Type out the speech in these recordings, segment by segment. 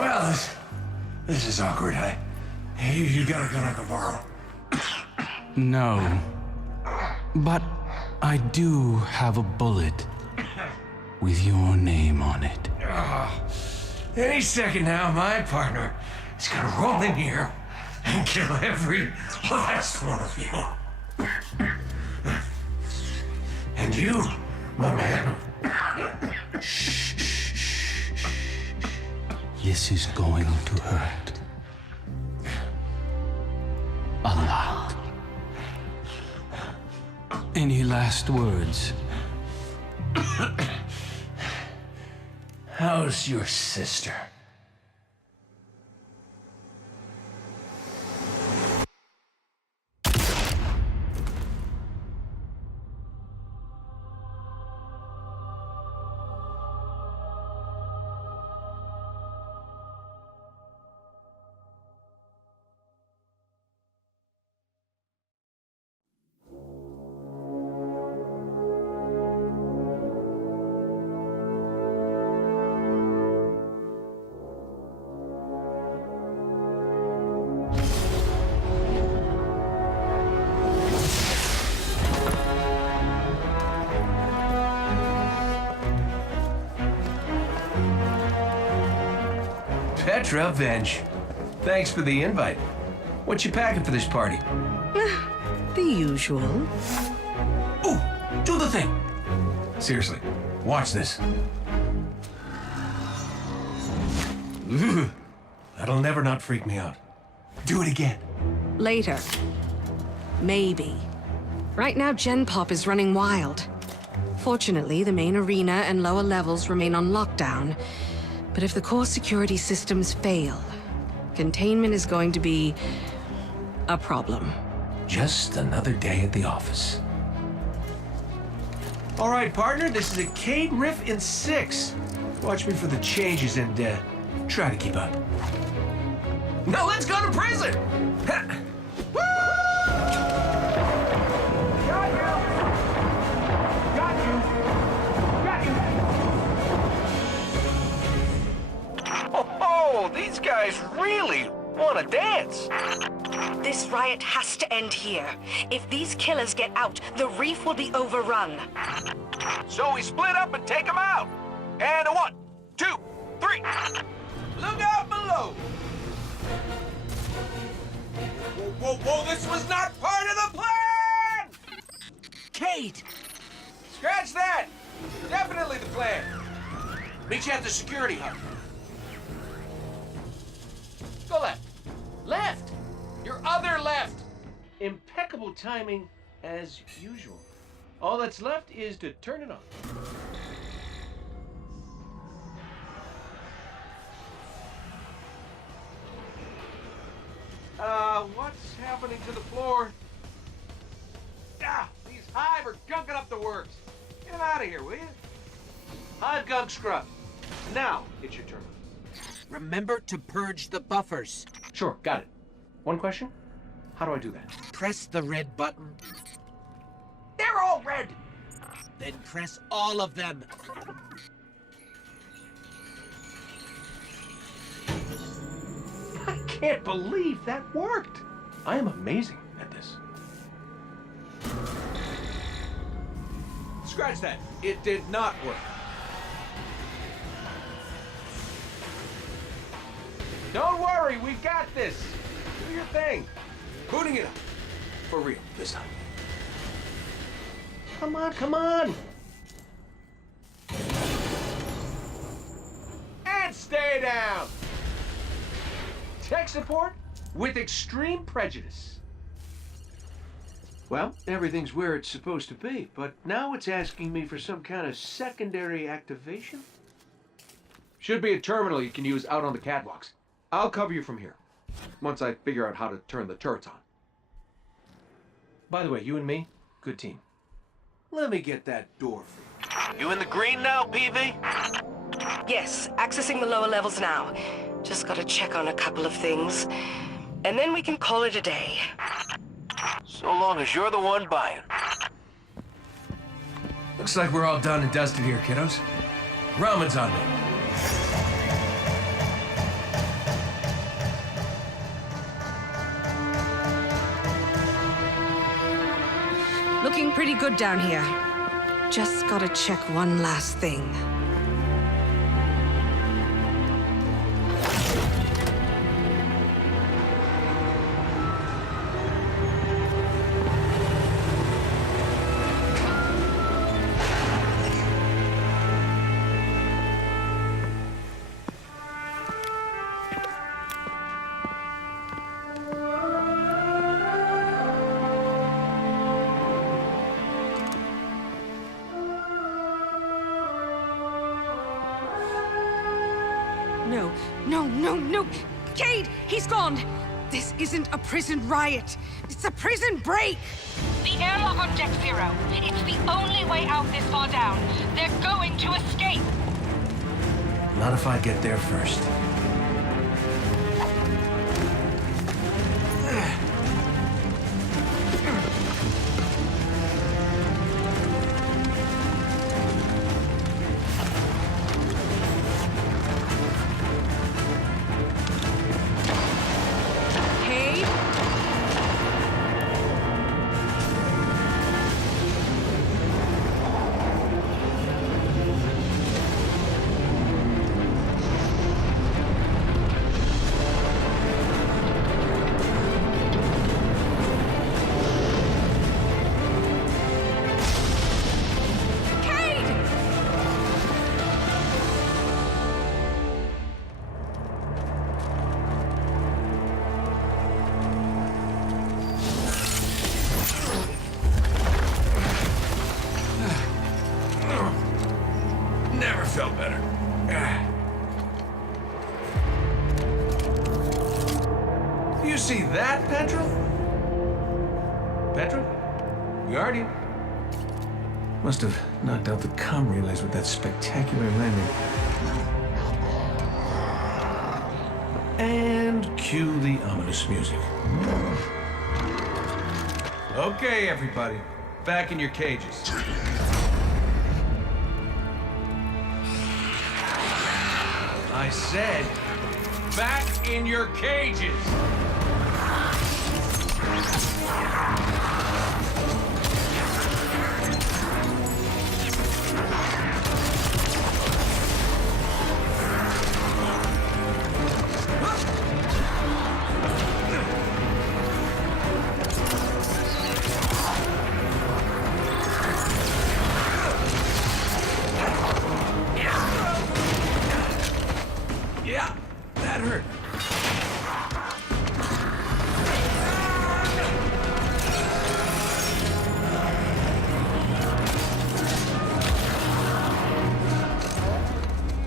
Well, this is awkward. You got a gun I can borrow? No. But I do have a bullet with your name on it. Any second now, my partner is gonna roll in here and kill every last one of you. And you, my man. This is going to hurt. A lot. Any last words? How's your sister? Petra Venge. Thanks for the invite. What you packing for this party? The usual. Ooh, do the thing. Seriously, watch this. That'll never not freak me out. Do it again. Later. Maybe. Right now, Gen Pop is running wild. Fortunately, the main arena and lower levels remain on lockdown. But if the core security systems fail, containment is going to be a problem. Just another day at the office. All right, partner, this is a Cade riff in 6. Watch me for the changes and try to keep up. Now let's go to prison! Woo! Got you! Got you! Got you! Oh, these guys really want to dance. This riot has to end here. If these killers get out, the reef will be overrun. So we split up and take them out. And a 1, 2, 3. Look out below. Whoa, whoa, whoa, this was not part of the plan! Cade! Scratch that! Definitely the plan. Meet you at the security hub. Go left. Left! Your other left! Impeccable timing as usual. All that's left is to turn it on. What's happening to the floor? Ah, these Hive are gunking up the works. Get them out of here, will you? Hive gunk scrub. Now, it's your turn. Remember to purge the buffers. Sure, got it. One question? How do I do that? Press the red button, They're all red! then press all of them. I can't believe that worked. I am amazing at this. Scratch that. It did not work. Don't worry, we got this. Do your thing. Booting it up. For real, this time. Come on, come on. And stay down. Tech support with extreme prejudice. Well, everything's where it's supposed to be, but now it's asking me for some kind of secondary activation. Should be a terminal you can use out on the catwalks. I'll cover you from here, once I figure out how to turn the turrets on. By the way, you and me, good team. Let me get that door for you. You in the green now, PV? Yes, accessing the lower levels now. Just gotta check on a couple of things. And then we can call it a day. So long as you're the one buying. Looks like we're all done and dusted here, kiddos. Ramen's on me. looking pretty good down here. Just gotta check one last thing. No! Cade, he's gone! This isn't a prison riot. It's a prison break! The airlock on Deck Zero. It's the only way out this far down. They're going to escape. Not if I get there first. Cade? Cade! Never felt better. You see that, Petrol? Petrol? Guardian? Must have knocked out the comm relays with that spectacular landing. And cue the ominous music. Okay, everybody. Back in your cages. I said, back in your cages! Yeah, that hurt.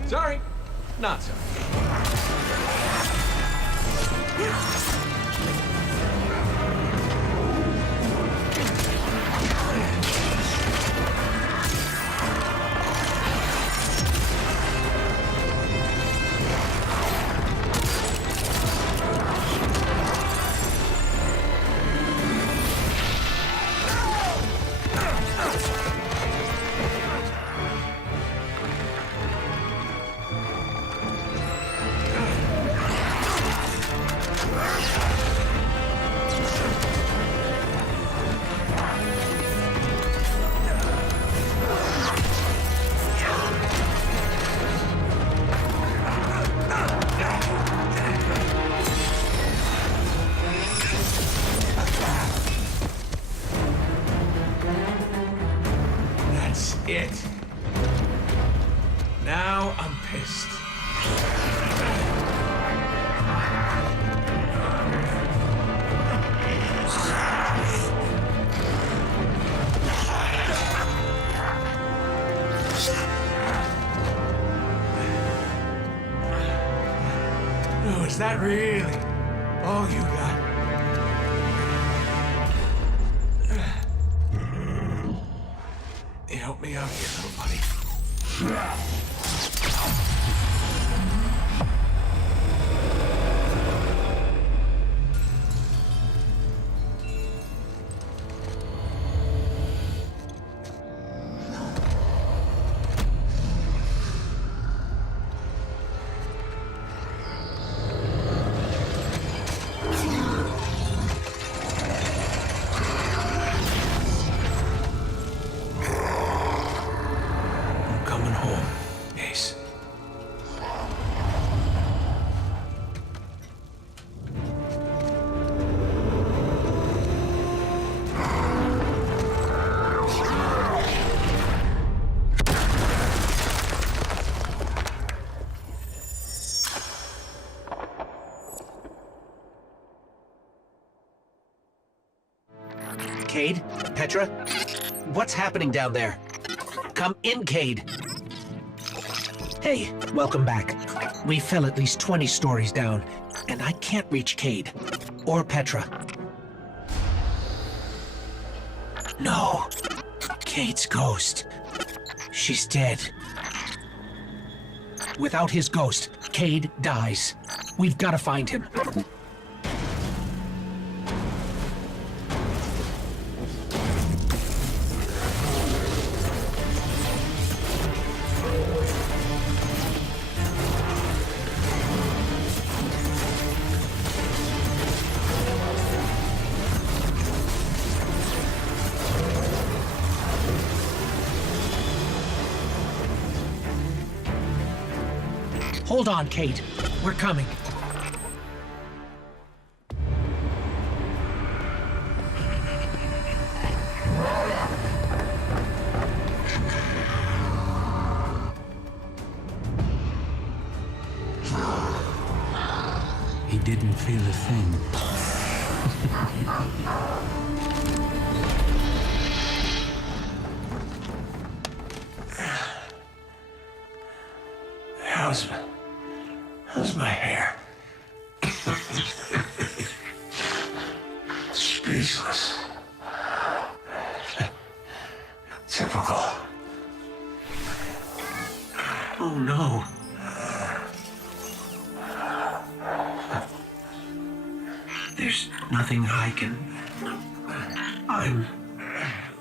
Sorry, not sorry. That's it. Now I'm pissed. Oh, is that really all you got? You help me out here, little buddy. Cade? Petra? What's happening down there? Come in, Cade. Hey, welcome back. We fell at least 20 stories down, and I can't reach Cade. Or Petra. No. Cade's ghost. She's dead. Without his ghost, Cade dies. We've got to find him. Hold on, Cade. We're coming. He didn't feel a thing. How's my hair? Speechless. Typical. Oh no. There's nothing I can... I'm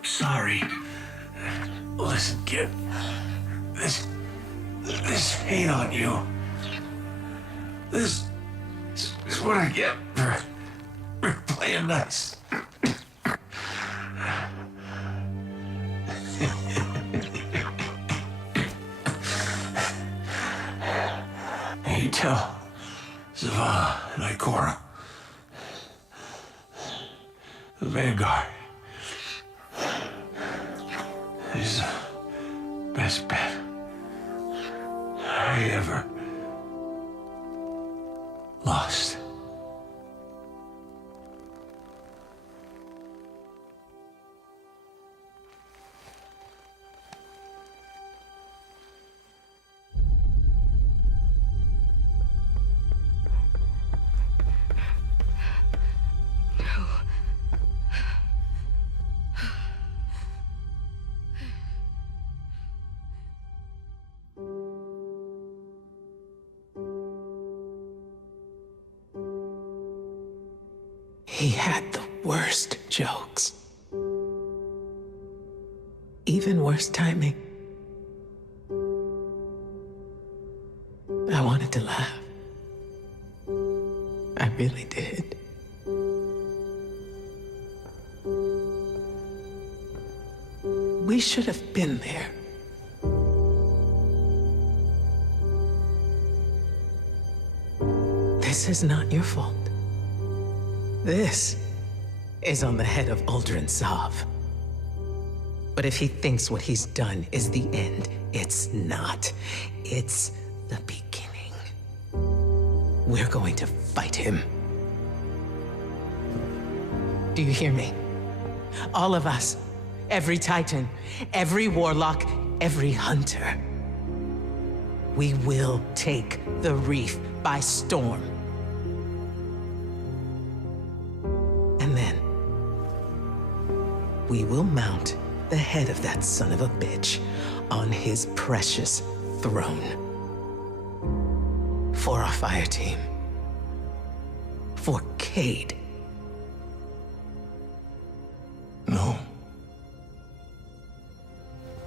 sorry. Listen, kid. This hate on you. This is what I get for playing nice. You tell Zavala and Ikora. The Vanguard is the best bet I ever lost. He had the worst jokes. Even worse timing. I wanted to laugh. I really did. We should have been there. This is not your fault. This is on the head of Uldren Sov. But if he thinks what he's done is the end, it's not. It's the beginning. We're going to fight him. Do you hear me? All of us. Every Titan, every Warlock, every Hunter. We will take the Reef by storm. And then, we will mount the head of that son of a bitch on his precious throne. For our fire team. For Cade. No.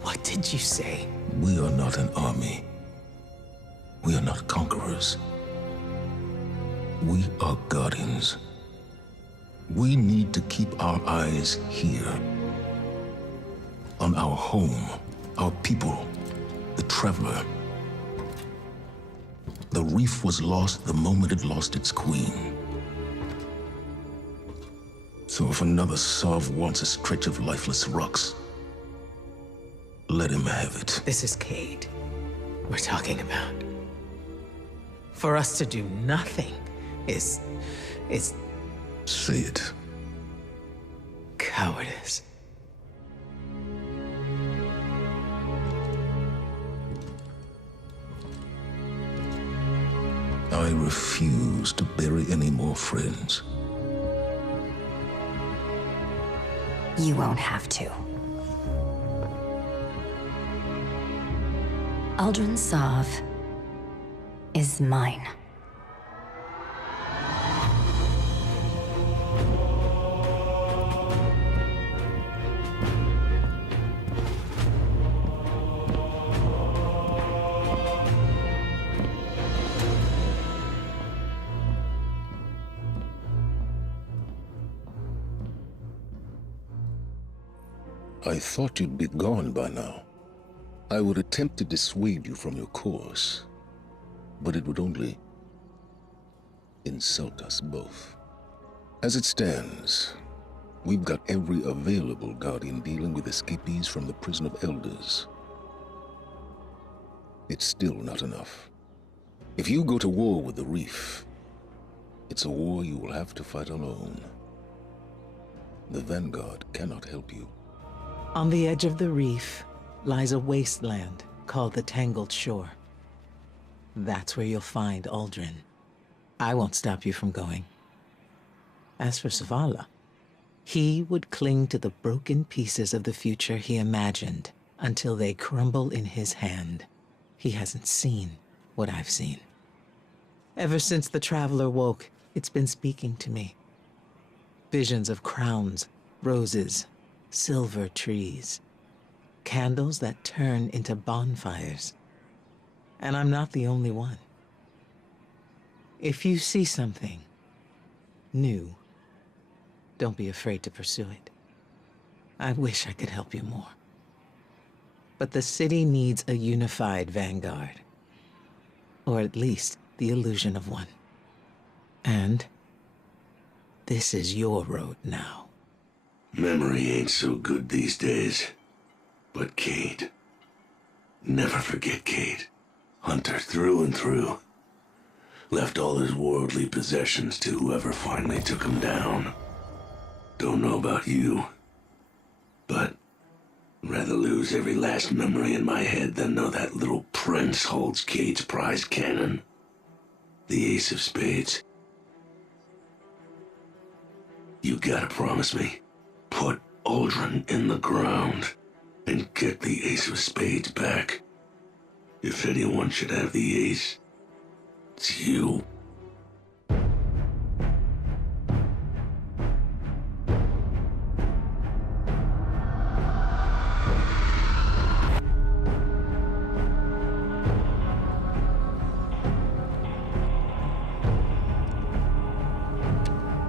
What did you say? We are not an army. We are not conquerors. We are guardians. We need to keep our eyes here. On our home, our people, the Traveler. The Reef was lost the moment it lost its queen. So if another Sov wants a stretch of lifeless rocks, let him have it. This is Cade we're talking about. For us to do nothing is... Say it. cowardice. I refuse to bury any more friends. You won't have to. Uldren Sov is mine. I thought you'd be gone by now. I would attempt to dissuade you from your course, but it would only insult us both. As it stands, we've got every available Guardian dealing with escapees from the Prison of Elders. It's still not enough. If you go to war with the Reef, it's a war you will have to fight alone. The Vanguard cannot help you. On the edge of the reef lies a wasteland called the Tangled Shore. That's where you'll find Uldren. I won't stop you from going. As for Zavala, he would cling to the broken pieces of the future he imagined until they crumble in his hand. He hasn't seen what I've seen. Ever since the Traveler woke, it's been speaking to me. Visions of crowns, roses, silver trees, candles that turn into bonfires. And I'm not the only one. If you see something new, don't be afraid to pursue it. I wish I could help you more. But the city needs a unified vanguard. Or at least the illusion of one. And this is your road now. Memory ain't so good these days. But Cade. Never forget Cade. Hunter through and through. Left all his worldly possessions to whoever finally took him down. Don't know about you, but I'd rather lose every last memory in my head than know that little prince holds Cade's prize cannon. The Ace of Spades. You gotta promise me. Put Uldren in the ground and get the Ace of Spades back. If anyone should have the ace, it's you.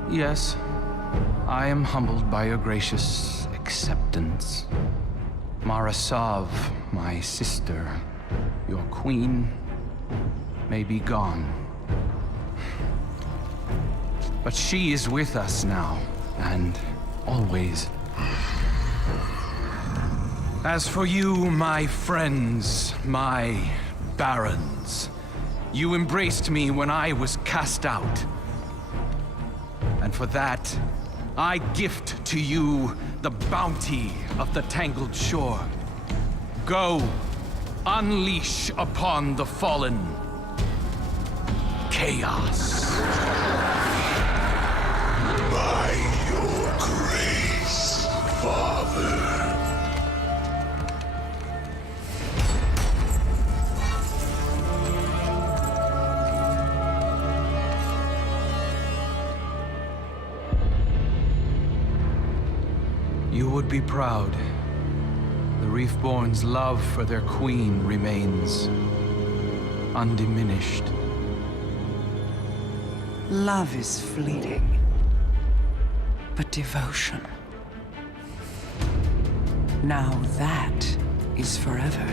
Yes, I am humbled by your gracious acceptance. Mara Sov, my sister, your queen, may be gone. But she is with us now, and always. As for you, my friends, my barons, you embraced me when I was cast out. And for that, I gift to you the bounty of the Tangled Shore. Go, unleash upon the fallen chaos. By your grace, Father. You would be proud. The Reefborn's love for their queen remains undiminished. Love is fleeting, but devotion, now that is forever.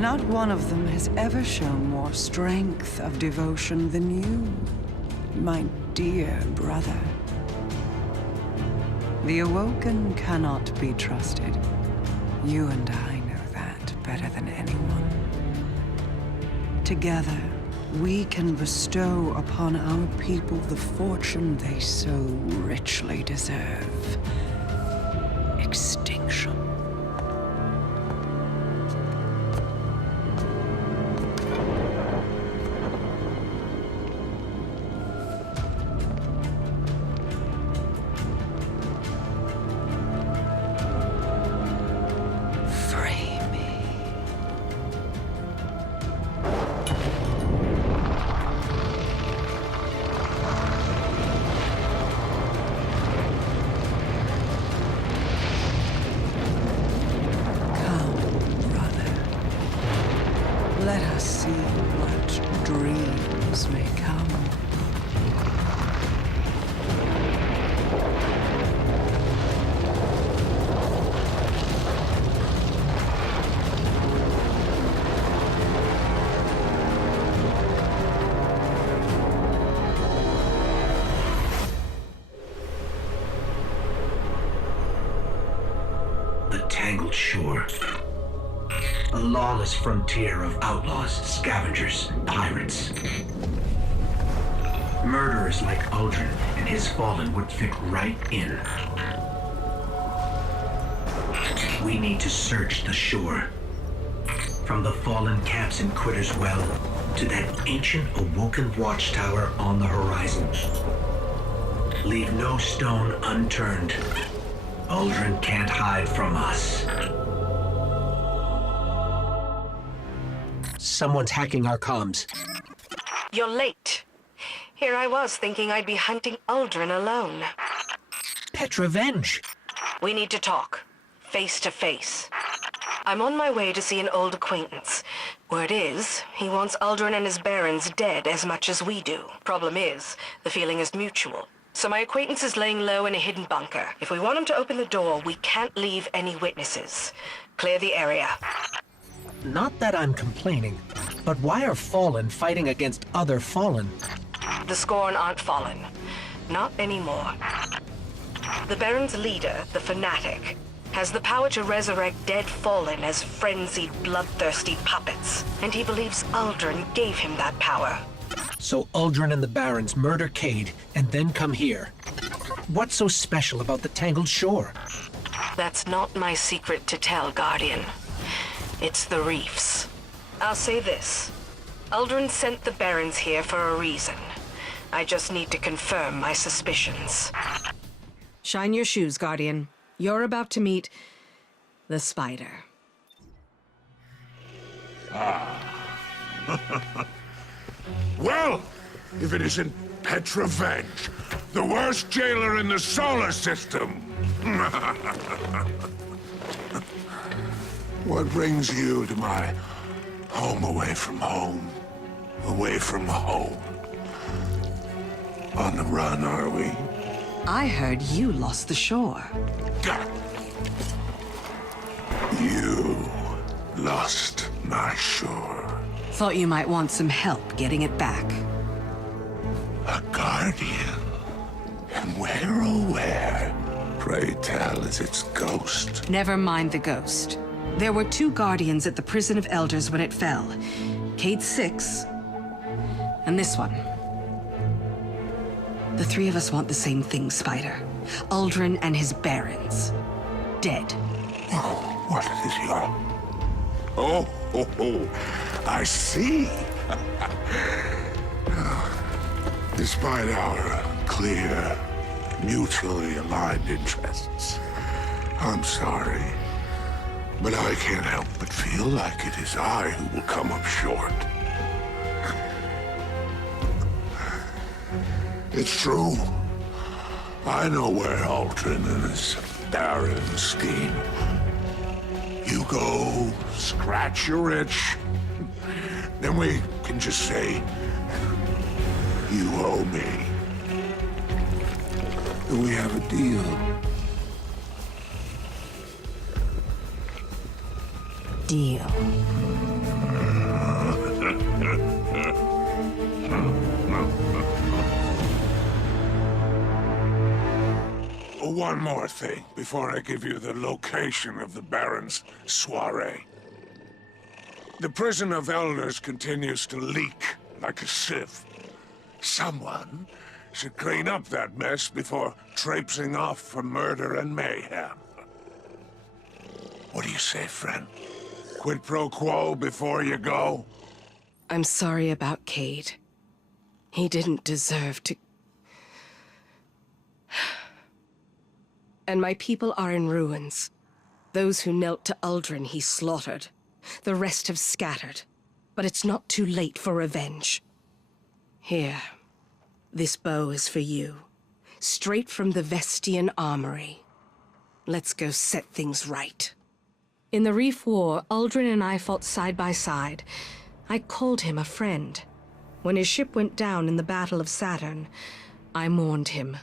Not one of them has ever shown more strength of devotion than you, my dear brother. The Awoken cannot be trusted. You and I know that better than anyone. Together, we can bestow upon our people the fortune they so richly deserve. Extinction. Let us see what dreams may come. The Tangled Shore. A lawless frontier of outlaws, scavengers, pirates. Murderers like Uldren and his Fallen would fit right in. We need to search the shore. From the Fallen camps in Quitter's Well to that ancient awoken watchtower on the horizon. Leave no stone unturned. Uldren can't hide from us. Someone's hacking our comms. You're late. Here I was thinking I'd be hunting Uldren alone. Petrovenge! We need to talk. Face to face. I'm on my way to see an old acquaintance. Word is, he wants Uldren and his barons dead as much as we do. Problem is, the feeling is mutual. So my acquaintance is laying low in a hidden bunker. If we want him to open the door, we can't leave any witnesses. Clear the area. Not that I'm complaining, but why are Fallen fighting against other Fallen? The Scorn aren't Fallen. Not anymore. The Baron's leader, the Fanatic, has the power to resurrect dead Fallen as frenzied, bloodthirsty puppets. And he believes Uldren gave him that power. So Uldren and the Barons murder Cade and then come here. What's so special about the Tangled Shore? That's not my secret to tell, Guardian. It's the reefs. I'll say this. Uldren sent the Barons here for a reason. I just need to confirm my suspicions. Shine your shoes, Guardian. You're about to meet the Spider. Well, if it isn't Petrovenge, the worst jailer in the solar system. What brings you to my home away from home? Away from home. On the run, are we? I heard you lost the shore. You lost my shore. Thought you might want some help getting it back. A guardian? And where, oh where? Pray tell, is its ghost? Never mind the ghost. There were 2 guardians at the Prison of Elders when it fell. Cade 6, and this one. The 3 of us want the same thing, Spider. Uldren and his barons. Dead. Oh, what is your... Oh, I see. Despite our clear, mutually aligned interests, I'm sorry. But I can't help but feel like it is I who will come up short. It's true. I know where Uldren and his barons scheme. You go, scratch your itch, then we can just say, you owe me. Do we have a deal? Deal. One more thing before I give you the location of the Baron's soiree. The Prison of Elders continues to leak like a sieve. Someone should clean up that mess before traipsing off for murder and mayhem. What do you say, friend? Quid pro quo before you go? I'm sorry about Cade. He didn't deserve to... And my people are in ruins. Those who knelt to Uldren he slaughtered. The rest have scattered. But it's not too late for revenge. Here. This bow is for you. Straight from the Vestian armory. Let's go set things right. In the Reef War, Uldren and I fought side by side. I called him a friend. When his ship went down in the Battle of Saturn, I mourned him.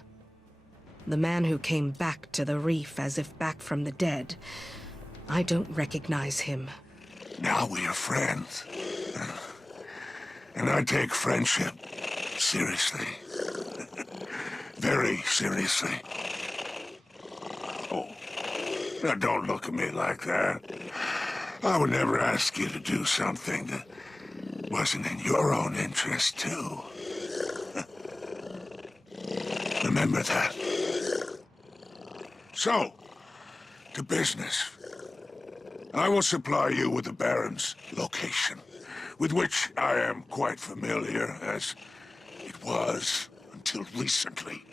The man who came back to the reef as if back from the dead. I don't recognize him. Now we are friends. And I take friendship seriously. Very seriously. Oh, now don't look at me like that. I would never ask you to do something that wasn't in your own interest, too. Remember that. So, to business. I will supply you with the Baron's location, with which I am quite familiar, as it was, until recently,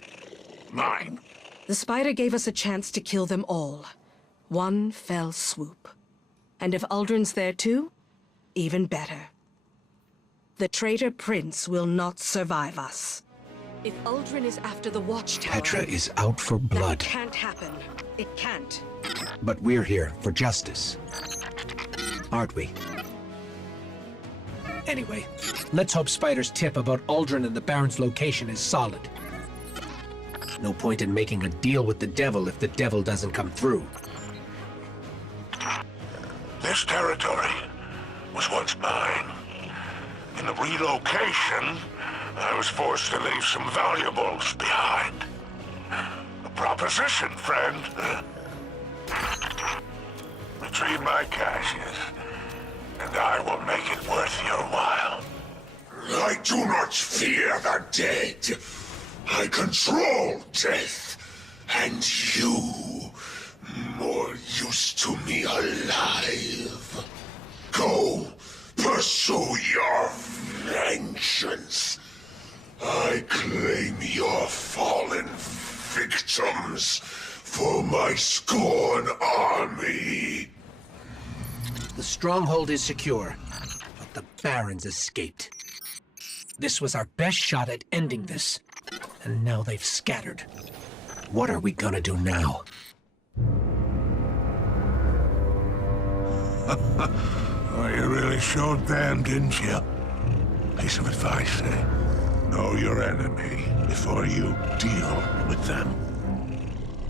mine. The Spider gave us a chance to kill them all. One fell swoop. And if Uldren's there too, even better. The traitor Prince will not survive us. If Uldren is after the Watchtower... Petra is out for blood. That can't happen. It can't. But we're here for justice. Aren't we? Anyway, let's hope Spider's tip about Uldren and the Baron's location is solid. No point in making a deal with the devil if the devil doesn't come through. This territory was once mine. In the relocation, I was forced to leave some valuables behind. A proposition, friend. Retrieve my caches, and I will make it worth your while. I do not fear the dead. I control death, and you more used to me alive. Go, pursue your vengeance. I claim your fallen victims for my Scorn army. The stronghold is secure, but the Barons escaped. This was our best shot at ending this, and now they've scattered. What are we gonna do now? Well, you really showed them, didn't you? Piece of advice, eh? Know your enemy before you deal with them.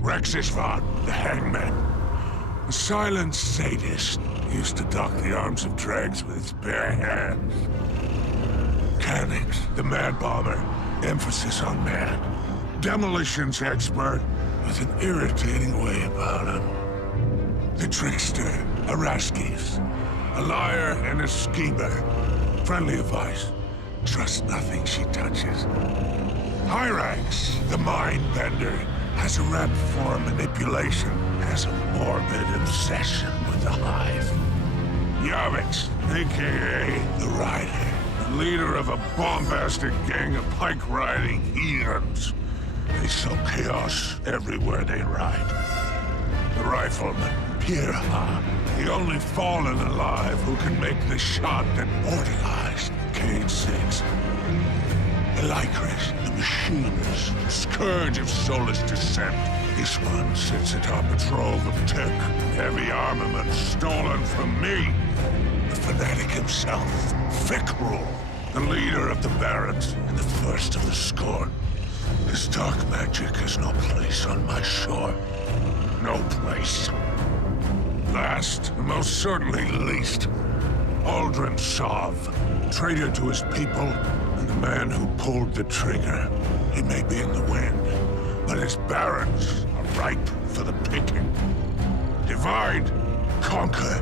Rexisvon, the hangman. A silent sadist, used to dock the arms of dregs with his bare hands. Cannix, the mad bomber, emphasis on mad. Demolitions expert with an irritating way about him. The trickster, Araskis, a liar and a schemer. Friendly advice. Trust nothing she touches. Hyrax, the mind bender, has a rep for manipulation, has a morbid obsession with the hive. Yavix, aka the Rider, the leader of a bombastic gang of pike-riding heathens. They sow chaos everywhere they ride. The rifleman, Pirha, the only fallen alive who can make the shot that mortalized Cade 6. Elikris, the machinist, scourge of soulless dissent. This one sits atop a trove of tech, heavy armament stolen from me. The fanatic himself, Fikrul, the leader of the Barons and the first of the Scorn. His dark magic has no place on my shore. No place. Last, and most certainly least, Uldren Sov, traitor to his people, and the man who pulled the trigger. He may be in the wind, but his barons are ripe for the picking. Divide, conquer,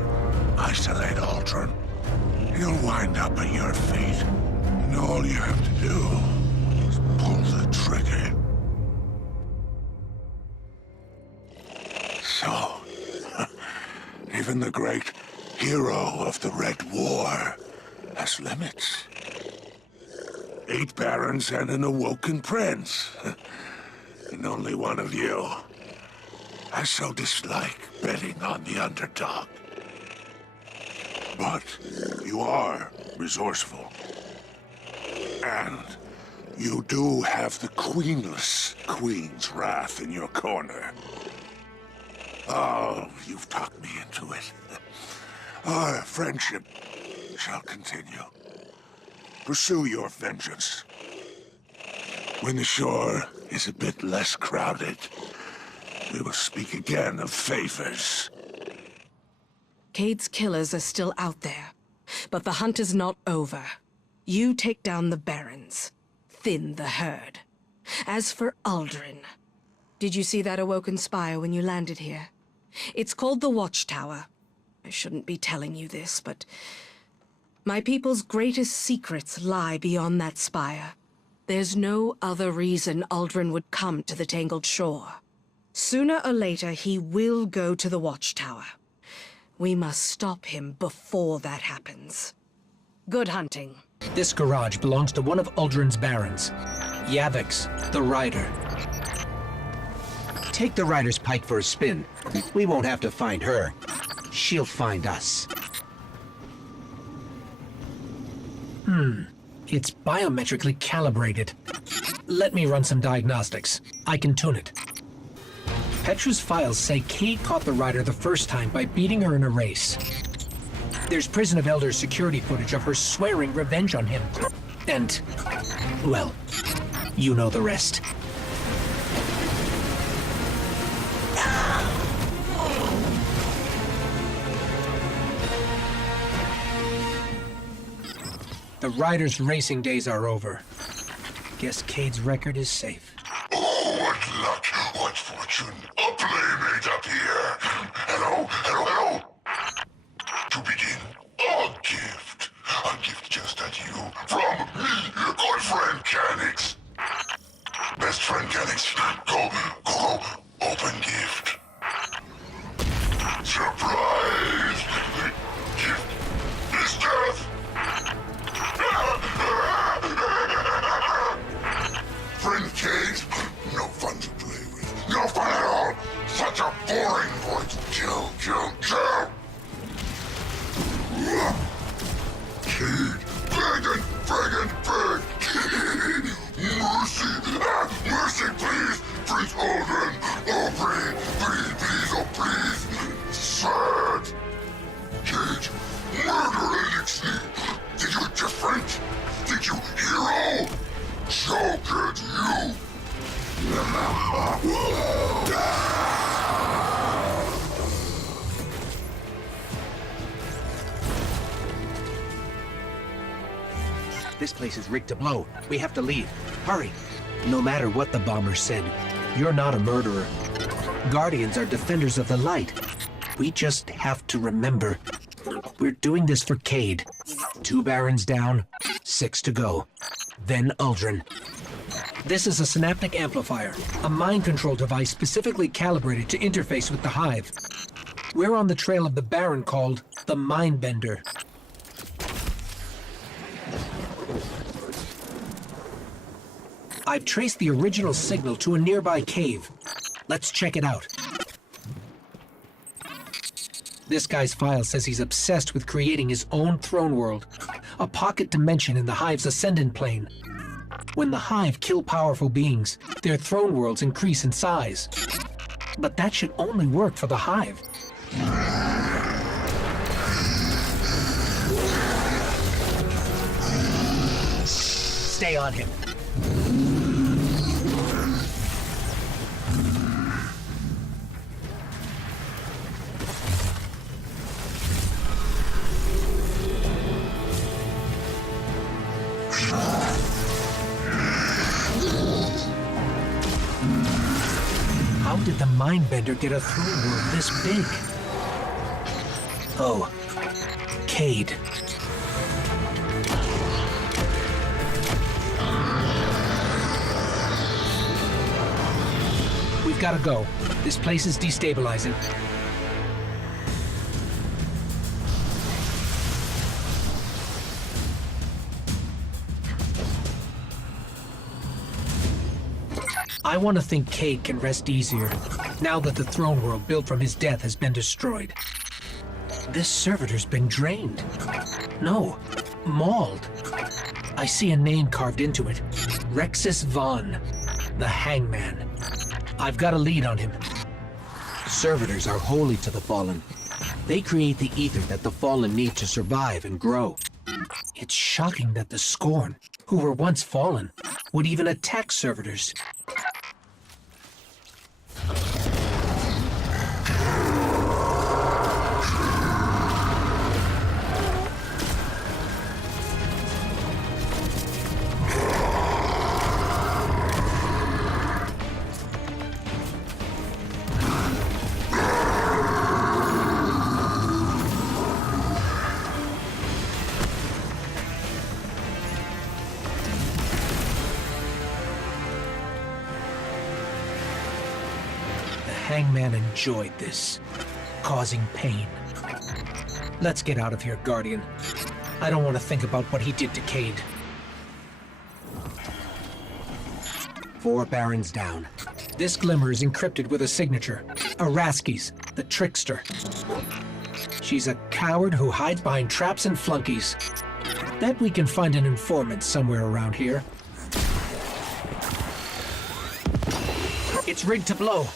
isolate Uldren. He'll wind up at your feet. all you have to do is pull the trigger. So, even the great hero of the Red War has limits. 8 barons and an awoken prince. And only one of you. I so dislike betting on the underdog. But you are resourceful. And you do have the queenless Queen's Wrath in your corner. Oh, you've talked me into it. Our friendship shall continue. Pursue your vengeance. When the shore is a bit less crowded, we will speak again of favors. Cade's killers are still out there, but the hunt is not over. You take down the barons, thin the herd. As for Aldrin, did you see that awoken spire when you landed here? It's called the Watchtower. I shouldn't be telling you this, but my people's greatest secrets lie beyond that spire. There's no other reason Aldrin would come to the Tangled Shore. Sooner or later, he will go to the Watchtower. We must stop him before that happens. Good hunting. This garage belongs to one of Uldren's barons, Yavix, the Rider. Take the Rider's pike for a spin. We won't have to find her. She'll find us. It's biometrically calibrated. Let me run some diagnostics. I can tune it. Petra's files say Cade caught the Rider the first time by beating her in a race. There's Prison of Elders security footage of her swearing revenge on him. And, well, you know the rest. The Rider's racing days are over. Guess Cade's record is safe. Oh, what luck, what fortune. A playmate up here. Hello. To begin, a gift. A gift just at you from me, your good friend Canix. Best friend Canix, go, open gift. Surprise! The gift is death! Friend Cade, no fun to play with. No fun at all! Such a boring voice. Kill! Cade, beg! Mercy, please! Prince Aldrin! Oh, please! Sad! Cade, murder elixir! Did you different? Did you hero? So could you! This place is rigged to blow. We have to leave. Hurry. No matter what the bomber said, you're not a murderer. Guardians are defenders of the light. We just have to remember, we're doing this for Cade. 2 barons down, 6 to go. Then Uldren. This is a synaptic amplifier, a mind control device specifically calibrated to interface with the Hive. We're on the trail of the baron called the Mindbender. I've traced the original signal to a nearby cave. Let's check it out. This guy's file says he's obsessed with creating his own throne world, a pocket dimension in the Hive's ascendant plane. When the Hive kill powerful beings, their throne worlds increase in size. But that should only work for the Hive. Stay on him. How did the Mindbender get a throne world this big? Oh, Cade. We've got to go. This place is destabilizing. I want to think Cade can rest easier, now that the throne world built from his death has been destroyed. This servitor's been drained. No, mauled. I see a name carved into it. Rexus Vaughn, the Hangman. I've got a lead on him. Servitors are holy to the Fallen. They create the ether that the Fallen need to survive and grow. It's shocking that the Scorn, who were once Fallen, would even attack servitors. Hangman enjoyed this, causing pain. Let's get out of here, Guardian. I don't want to think about what he did to Cade. 4 Barons down. This glimmer is encrypted with a signature. Araski's, the trickster. She's a coward who hides behind traps and flunkies. Bet we can find an informant somewhere around here. It's rigged to blow.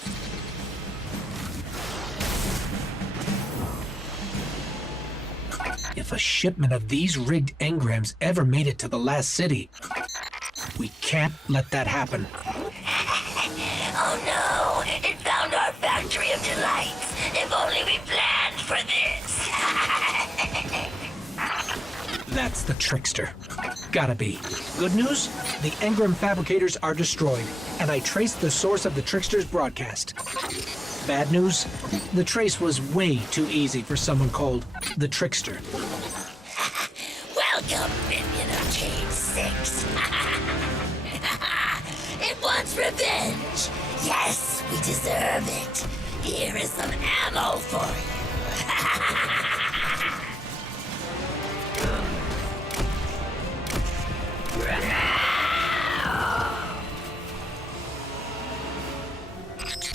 If a shipment of these rigged engrams ever made it to the last city, we can't let that happen. Oh no! It found our factory of delights! If only we planned for this! That's the trickster. Gotta be. Good news? The engram fabricators are destroyed, and I traced the source of the trickster's broadcast. Bad news? The trace was way too easy for someone called the trickster. Welcome, minion of Cade 6. It wants revenge. Yes, we deserve it. Here is some ammo for you.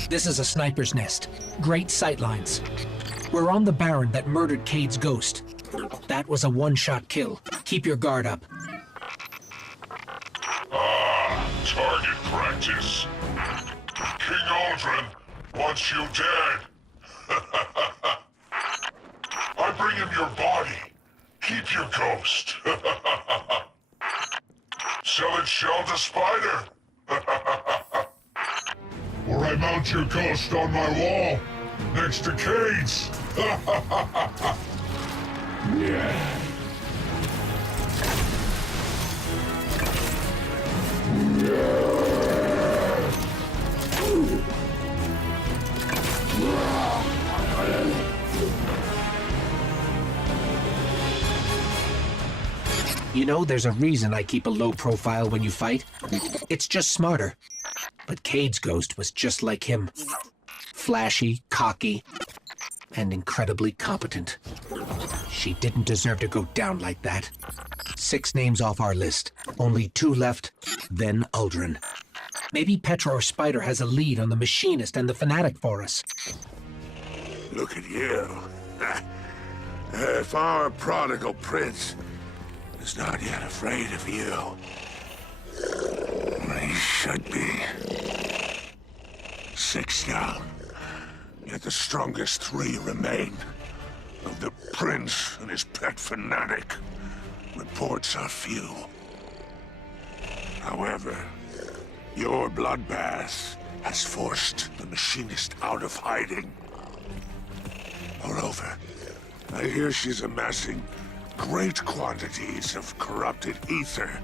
This is a sniper's nest. Great sightlines. We're on the Baron that murdered Cade's ghost. That was a one-shot kill. Keep your guard up. Target practice. King Aldrin wants you dead. I bring him your body. Keep your ghost. Sell it shell to Spider. Or I mount your ghost on my wall, next to Cade's. Yeah. You know, there's a reason I keep a low profile when you fight. It's just smarter. But Cade's ghost was just like him. Flashy, cocky, and incredibly competent. She didn't deserve to go down like that. 6 names off our list. Only 2 left, then Aldrin. Maybe Petra or Spider has a lead on the Machinist and the Fanatic for us. Look at you. If our prodigal prince is not yet afraid of you, he should be. 6 down. Yet the strongest 3 remain. Of the prince and his pet Fanatic, reports are few. However, your bloodbath has forced the Machinist out of hiding. Moreover, I hear she's amassing great quantities of corrupted ether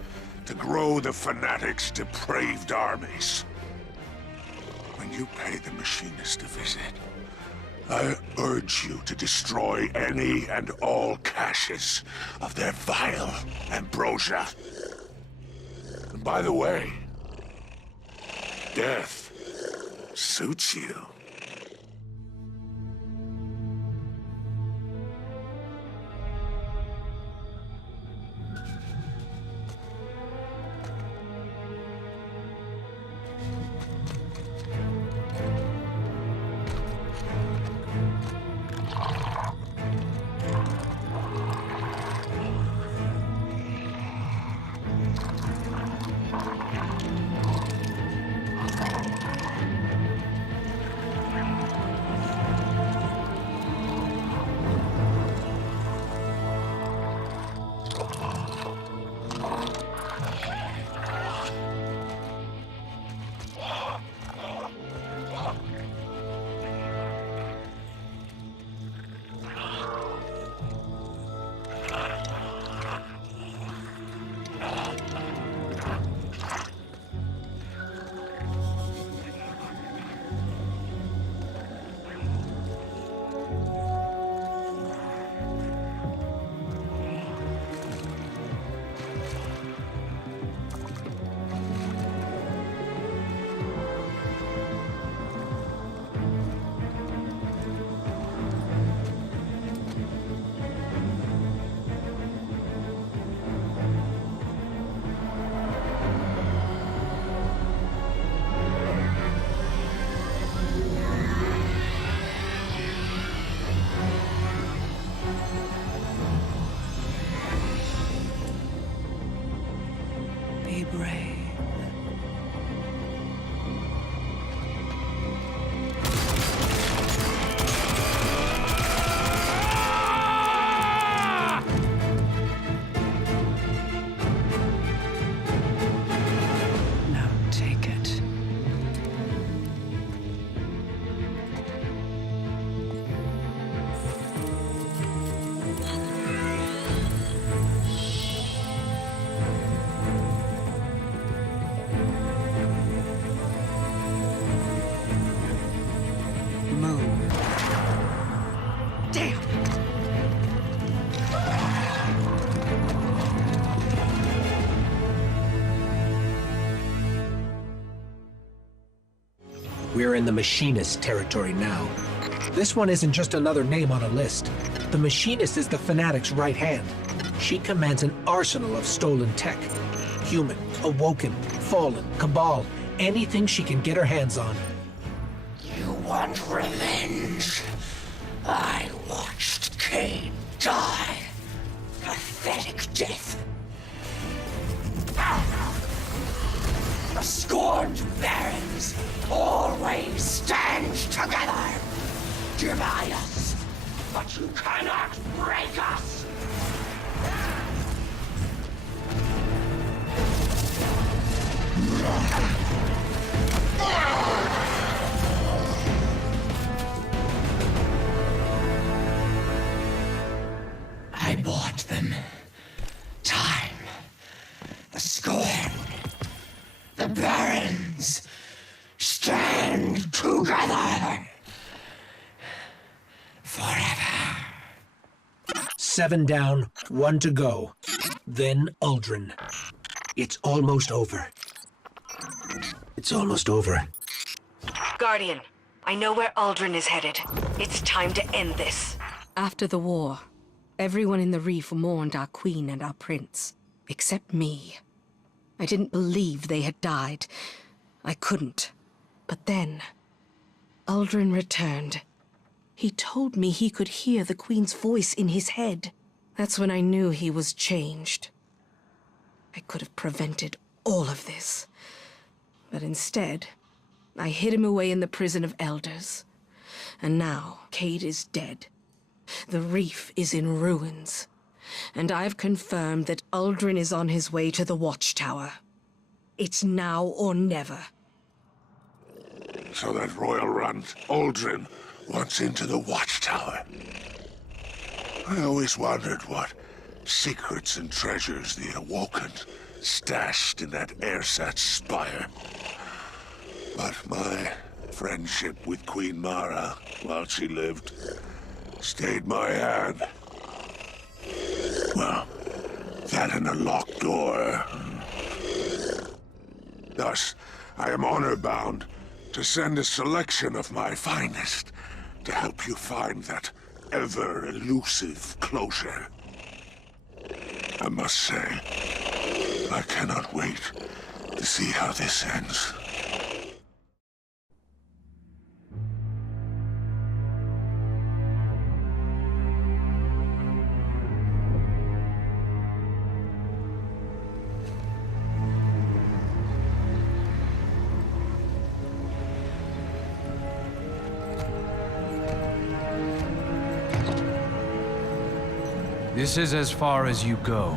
to grow the Fanatic's depraved armies. When you pay the Machinist a visit, I urge you to destroy any and all caches of their vile ambrosia. And by the way, death Suits you. Be brave. Now take it. We're in the Machinist territory now. This one isn't just another name on a list. The Machinist is the Fanatic's right hand. She commands an arsenal of stolen tech. Human, Awoken, Fallen, Cabal, anything she can get her hands on. You want revenge? I watched Cade die. Pathetic death. The scorned barons always stand together. Divide us, but you cannot break us. I bought them. Time. The scorn. The barons stand together. Forever. 7 down, 1 to go. Then Uldren. It's almost over. It's almost over. Guardian, I know where Aldrin is headed. It's time to end this. After the war, everyone in the Reef mourned our queen and our prince. Except me. I didn't believe they had died. I couldn't. But then, Aldrin returned. He told me he could hear the Queen's voice in his head. That's when I knew he was changed. I could have prevented all of this. But instead, I hid him away in the prison of elders. And now, Cade is dead. The Reef is in ruins. And I've confirmed that Aldrin is on his way to the Watchtower. It's now or never. So that royal runt, Aldrin, wants into the Watchtower. I always wondered what secrets and treasures the Awoken stashed in that ersatz spire. But my friendship with Queen Mara, while she lived, stayed my hand. Well, that and a locked door. Thus, I am honor-bound to send a selection of my finest to help you find that ever-elusive closure. I must say, I cannot wait to see how this ends. This is as far as you go.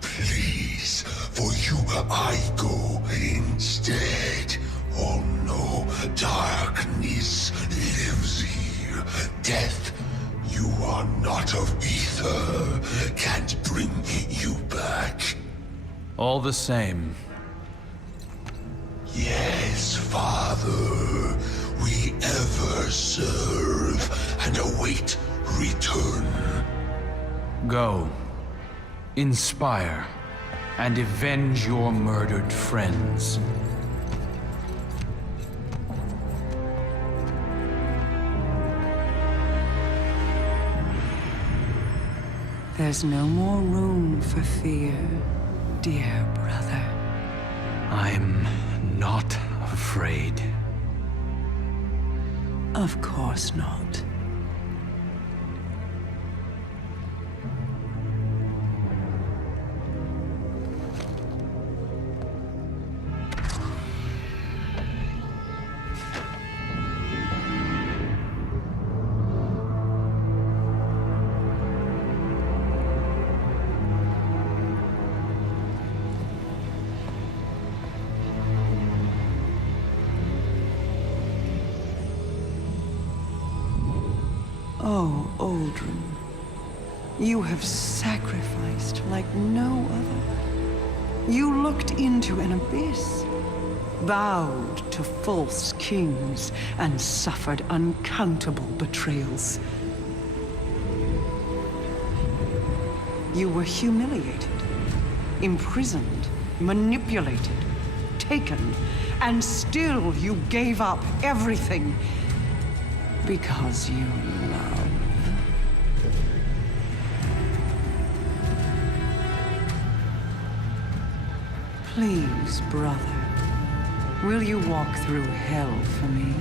Please, for you I go instead. Oh no, darkness lives here. Death, you are not of ether. Can't bring you back. All the same. Yes, Father. We ever serve and await return. Go. Inspire. And avenge your murdered friends. There's no more room for fear, dear brother. I'm not afraid. Of course not. Oh, Aldrin, you have sacrificed like no other. You looked into an abyss, bowed to false kings, and suffered uncountable betrayals. You were humiliated, imprisoned, manipulated, taken, and still you gave up everything because you love. Please, brother, will you walk through hell for me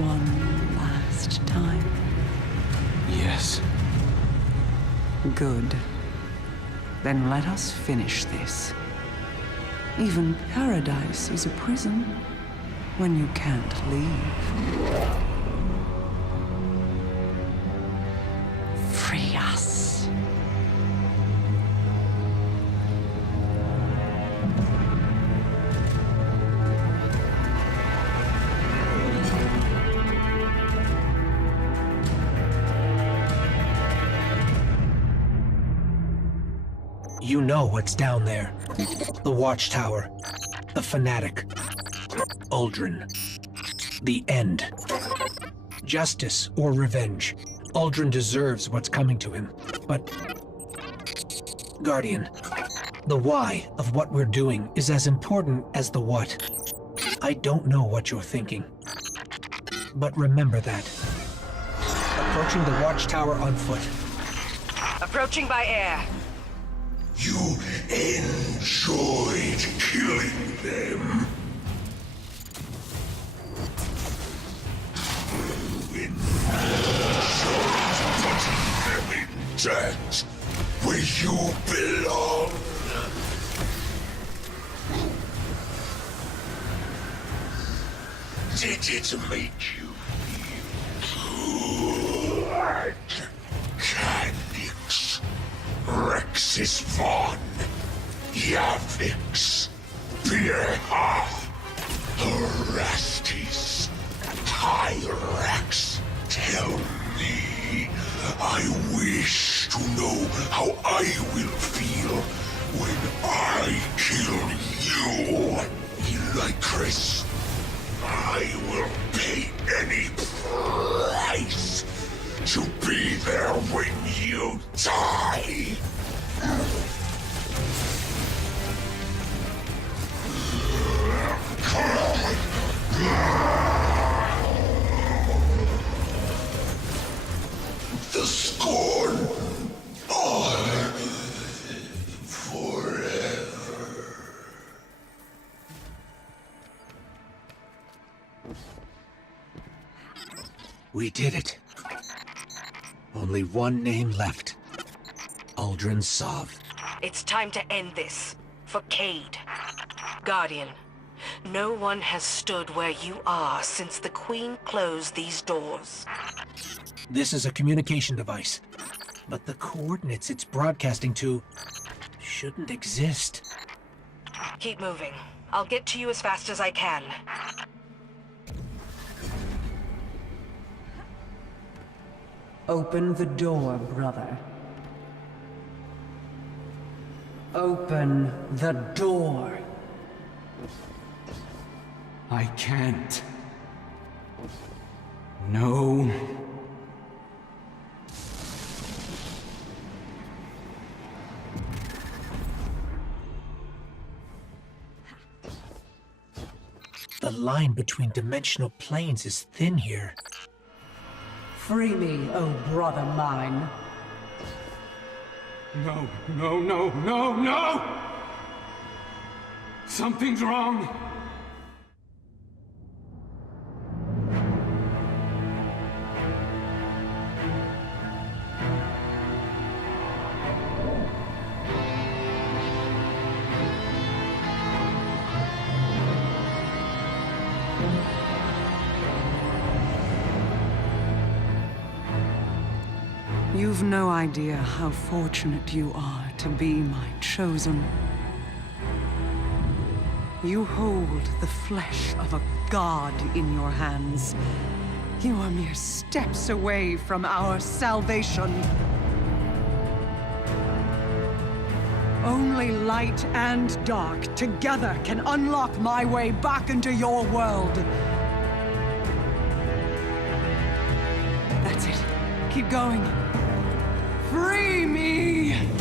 one last time? Yes. Good. Then let us finish this. Even paradise is a prison when you can't leave. Free us. You know what's down there. The Watchtower. The Fanatic. Aldrin. The end. Justice or revenge. Aldrin deserves what's coming to him. But... Guardian, the why of what we're doing is as important as the what. I don't know what you're thinking. But remember that. Approaching the Watchtower on foot. Approaching by air. You enjoyed killing them. You enjoyed putting them in dirt where you belong. Did it make you feel good? Canix, Rexis Von, Yavix, Beerha, Erastes, Hyrax. Tell me, I wish to know how I will feel when I kill you, Elicris. I will pay any price to be there when you die. We did it. Only one name left. Uldren Sov. It's time to end this. For Cade. Guardian, no one has stood where you are since the Queen closed these doors. This is a communication device, but the coordinates it's broadcasting to shouldn't exist. Keep moving. I'll get to you as fast as I can. Open the door, brother. Open the door. I can't. No. The line between dimensional planes is thin here. Free me, oh brother mine. No, no, no, no, no! Something's wrong! You've no idea how fortunate you are to be my chosen. You hold the flesh of a god in your hands. You are mere steps away from our salvation. Only light and dark together can unlock my way back into your world. That's it. Keep going. Free me!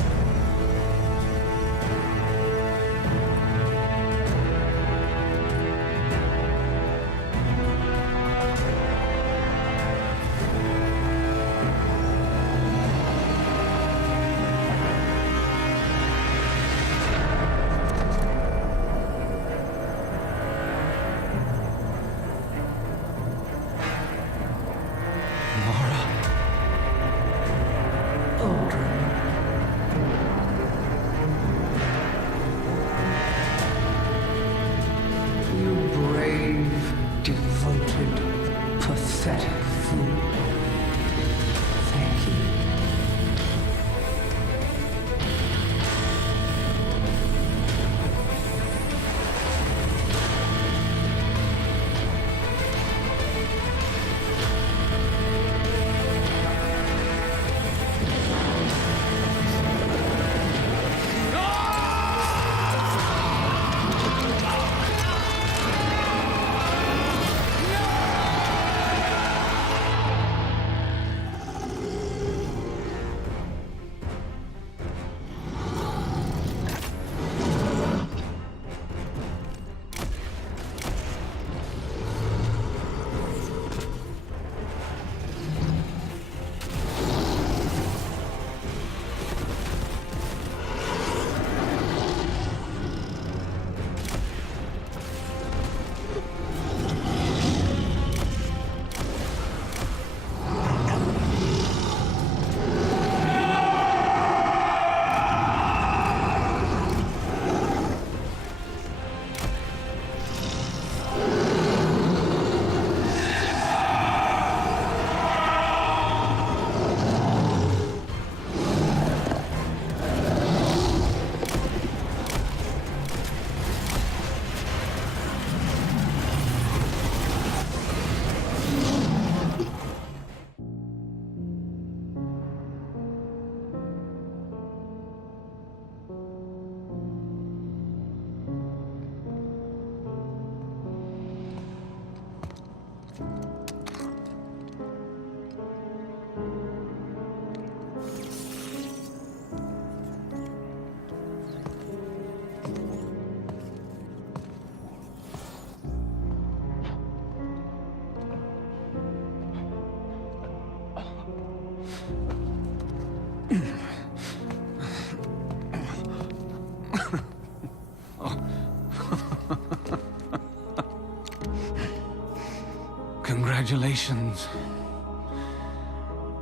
Congratulations,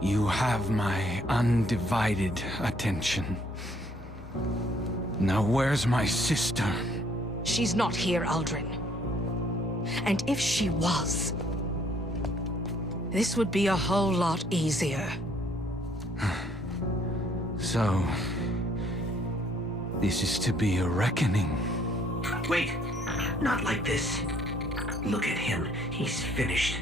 You have my undivided attention. Now where's my sister? She's not here, Aldrin. And if she was, this would be a whole lot easier. So, this is to be a reckoning. Wait, not like this. Look at him. He's finished.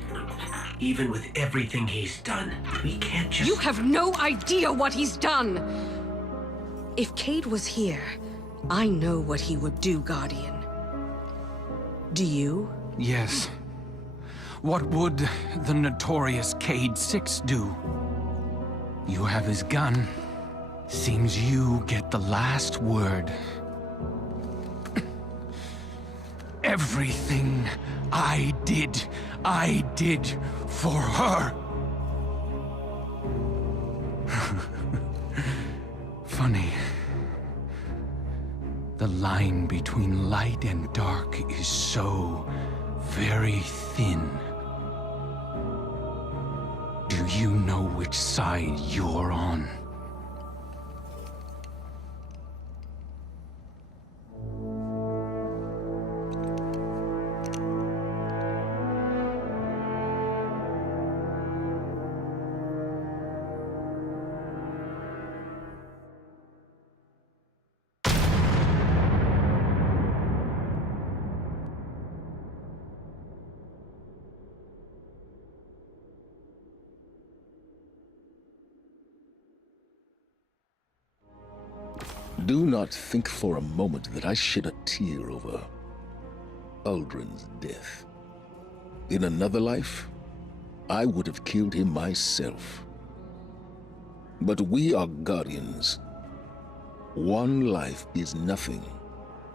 Even with everything he's done, we can't just... You have no idea what he's done! If Cade was here, I know what he would do, Guardian. Do you? Yes. What would the notorious Cade 6 do? You have his gun. Seems you get the last word. Everything I did for her. Funny. The line between light and dark is so very thin. Do you know which side you're on? Do not think for a moment that I shed a tear over Aldrin's death. In another life, I would have killed him myself. But we are Guardians. One life is nothing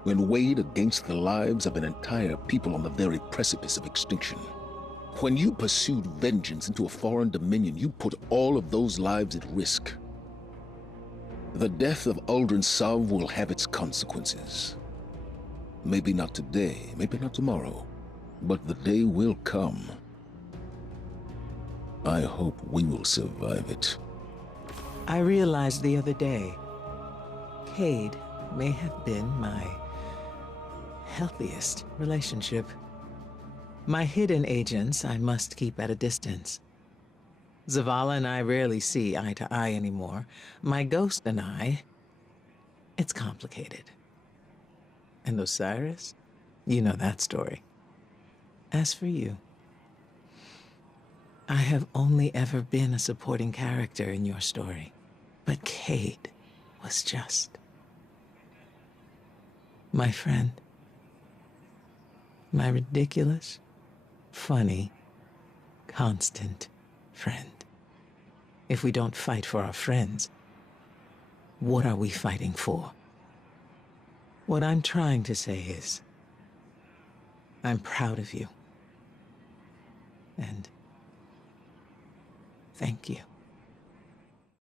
when weighed against the lives of an entire people on the very precipice of extinction. When you pursued vengeance into a foreign dominion, you put all of those lives at risk. The death of Aldrin Sov will have its consequences. Maybe not today, maybe not tomorrow, but the day will come. I hope we will survive it. I realized the other day, Cade may have been my healthiest relationship. My hidden agents I must keep at a distance. Zavala and I rarely see eye to eye anymore. My ghost and I, it's complicated. And Osiris, you know that story. As for you, I have only ever been a supporting character in your story. But Cade was just my friend. My ridiculous, funny, constant friend. If we don't fight for our friends, what are we fighting for? What I'm trying to say is, I'm proud of you. And thank you.